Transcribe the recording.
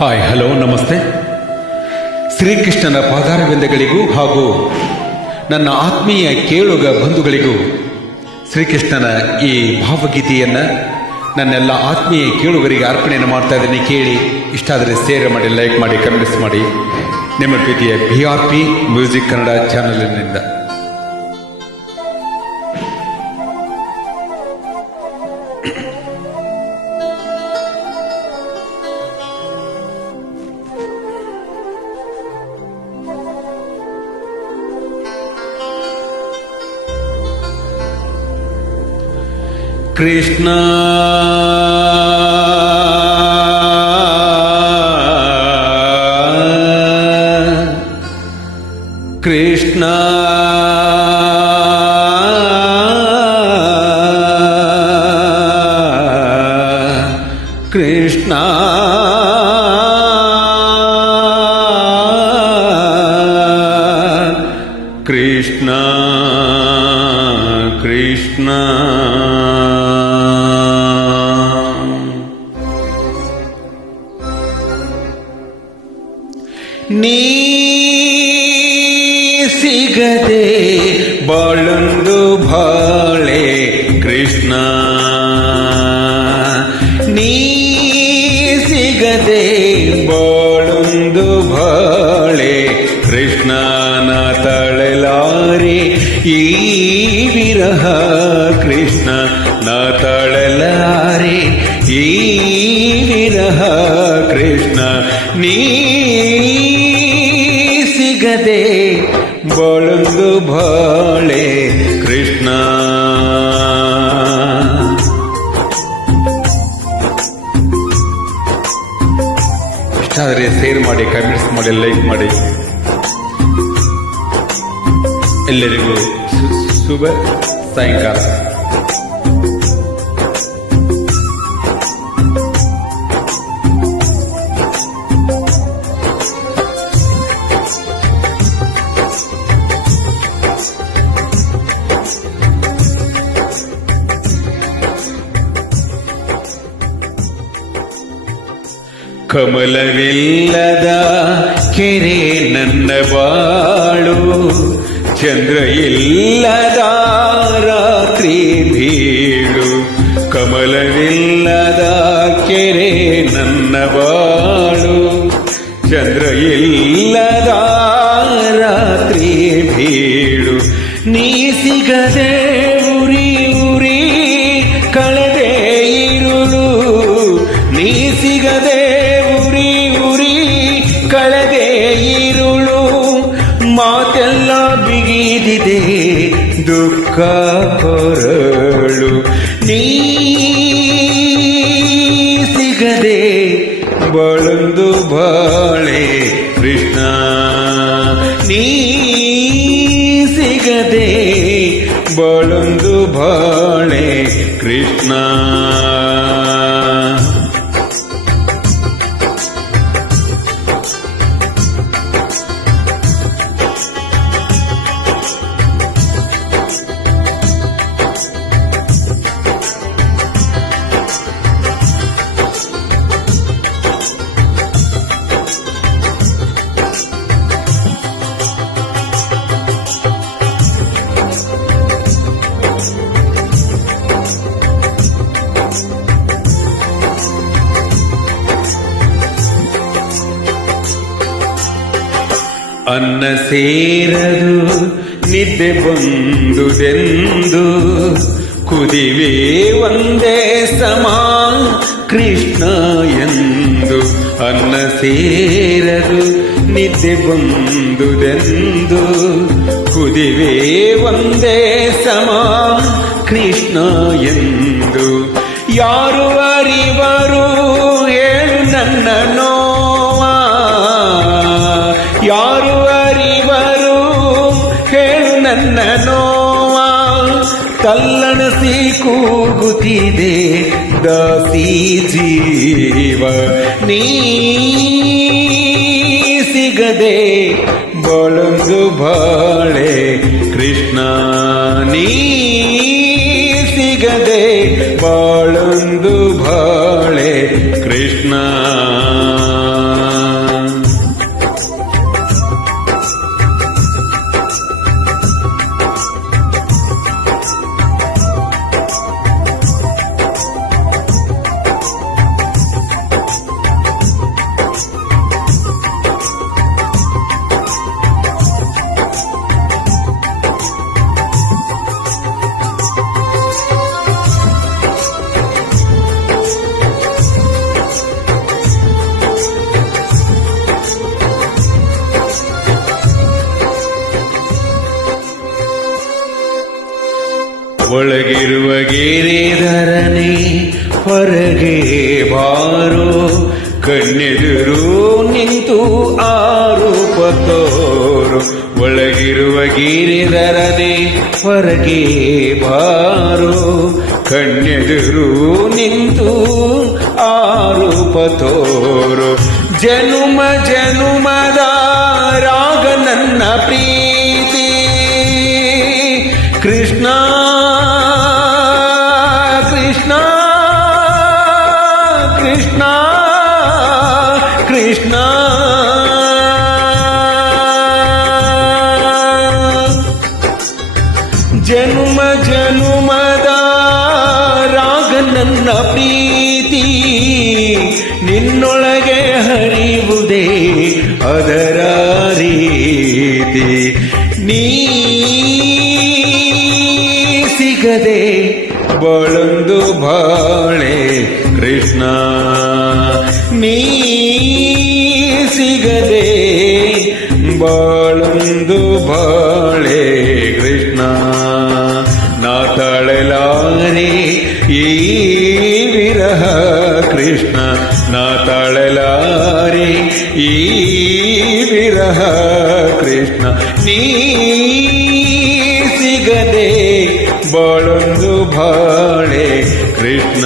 Hi, hello, ನಮಸ್ತೆ. ಶ್ರೀಕೃಷ್ಣನ ಪಾದಾರವಿಂದಗಳಿಗೂ ಹಾಗೂ ನನ್ನ ಆತ್ಮೀಯ ಕೇಳುಗ ಬಂಧುಗಳಿಗೂ ಶ್ರೀಕೃಷ್ಣನ ಈ ಭಾವಗೀತೆಯನ್ನು ನನ್ನೆಲ್ಲ ಆತ್ಮೀಯ ಕೇಳುಗರಿಗೆ ಅರ್ಪಣೆಯನ್ನು ಮಾಡ್ತಾ ಇದ್ದೀನಿ. ಕೇಳಿ, ಇಷ್ಟ ಆದರೆ ಶೇರ್ ಮಾಡಿ, ಲೈಕ್ ಮಾಡಿ, ಕಮೆಂಟ್ಸ್ ಮಾಡಿ. ನಿಮ್ಮ ಪ್ರೀತಿಯ BRP ಮ್ಯೂಸಿಕ್ ಕನ್ನಡ ಚಾನಲಿನಿಂದ. ಕೃಷ್ಣ ಕೃಷ್ಣ ಕೃಷ್ಣ ಕೃಷ್ಣ ಕೃಷ್ಣ ನೀ ಸಿಗದೆ ಬಾಳೊಂದು ಬಾಳೆ ಕೃಷ್ಣ, ನೀ ಸಿಗದೆ ಬಾಳೊಂದು ಬಾಳೆ ಕೃಷ್ಣ. ನಾ ತಳಲಾರೆ ಈ ವಿರಹ ಕೃಷ್ಣ, ನಾ ತಳಲಾರೆ ಈ ವಿರಹ ಕೃಷ್ಣ. ನೀ ಸಿಗದೆ ಬಾಳೊಂದು ಬಾಳೆ ಕೃಷ್ಣ. ಇಷ್ಟ ಆದರೆ ಶೇರ್ ಮಾಡಿ, ಕಮೆಂಟ್ಸ್ ಮಾಡಿ, ಲೈಕ್ ಮಾಡಿ. ಎಲ್ಲರಿಗೂ ಶುಭ ಸಾಯಂಕಾಲ. ಕಮಲವಿಲ್ಲದ ಕೆರೆ ನನ್ನ ಬಾಳು, ಚಂದ್ರ ಇಲ್ಲದ ರಾತ್ರಿ ಬೀಳು. ಕಮಲವಿಲ್ಲದ ಕೆರೆ ನನ್ನ ಬಾಳು, ಚಂದ್ರ ಇಲ್ಲದ ರಾತ್ರಿ ಬೀಳು. ನೀ ಸಿಗದೆ ಉರಿ ಉರಿ ಕಳೆದೆ ಇರುಳು, ನೀ ಸಿಗದೆ ಉರಿ ಉರಿ ಕಳೆದೆ ಇರುಳು. ಮಾತೆಲ್ಲ ಬಿಗಿದಿದೆ ದುಃಖ ಕೊರಳು. ನೀ ಸಿಗದೆ ಬಾಳೊಂದು ಬಾಳೆ ಕೃಷ್ಣ, ನೀ ಸಿಗದೆ ಬಾಳೊಂದು ಬಾಳೆ ಕೃಷ್ಣ. ಅನ್ನ ಸೇರದು ನಿದ್ದೆ ಬಂದುದೆಂದು ಕುದಿವೆ ಒಂದೇ ಸಮ ಕೃಷ್ಣ ಎಂದು. ಅನ್ನ ಸೇರದು ನಿದ್ದೆ ಬಂದುದೆಂದು ಕುದಿವೆ ಒಂದೇ ಸಮ ಕೃಷ್ಣ ಎಂದು. ಯಾರು ಅರಿವರು ಹೇಳು ನನ್ನ ನೋವ, ಯಾರು ಅರಿವರು ಹೇಳು ನನ್ನ ನೋವ. ತಲ್ಲಣಸಿ ಕೂಗುತ್ತಿದೆ ದಾಸಿ ಜೀವ, ನೀ ಸಿಗದೆ ಬಾಳೊಂದು ಬಾಳೆ ಕೃಷ್ಣ, ನೀ ಸಿಗದೆ ಬಾಳೊಂದು ಬಾಳೆ ಕೃಷ್ಣ. ಹೊರಗೆ ಬಾರೋ ಕಣ್ಣೆದುರು ನಿಂತು ಆರೋಪ ತೋರು ಒಳಗಿರುವ ಗಿರಿಧರನೆ ಹೊರಗೆ ಬಾರೋ ಕಣ್ಣೆದುರು ನಿಂತು ಆರೋಪ ತೋರು ಜನುಮ ಜನುಮದ ರಾಗ ನನ್ನ ಪ್ರೀತಿ ಕೃಷ್ಣ ಕೃಷ್ಣ ಕೃಷ್ಣ ಕೃಷ್ಣ ಜನುಮ ಜನುಮದ ರಾಗ ನನ್ನ ಪ್ರೀತಿ ನಿನ್ನೊಳಗೆ ಹರಿವುದೇ ಅದರ ರೀತಿ ನೀ ಸಿಗದೆ ಬಾಳೊಂದು ಬಾಳೆ ಕೃಷ್ಣ ನೀ ಸಿಗದೆ ಬಾಳೊಂದು ಬಾಳೆ ಕೃಷ್ಣ ನಾ ತಾಳಲಾರೆ ಈ ವಿರಹ ಕೃಷ್ಣ ನಾ ತಾಳಲಾರೆ ಈ ವಿರಹ ಕೃಷ್ಣ ನೀ ಸಿಗದೆ ಬಾಳೊಂದು ಬಾಳೆ ಕೃಷ್ಣ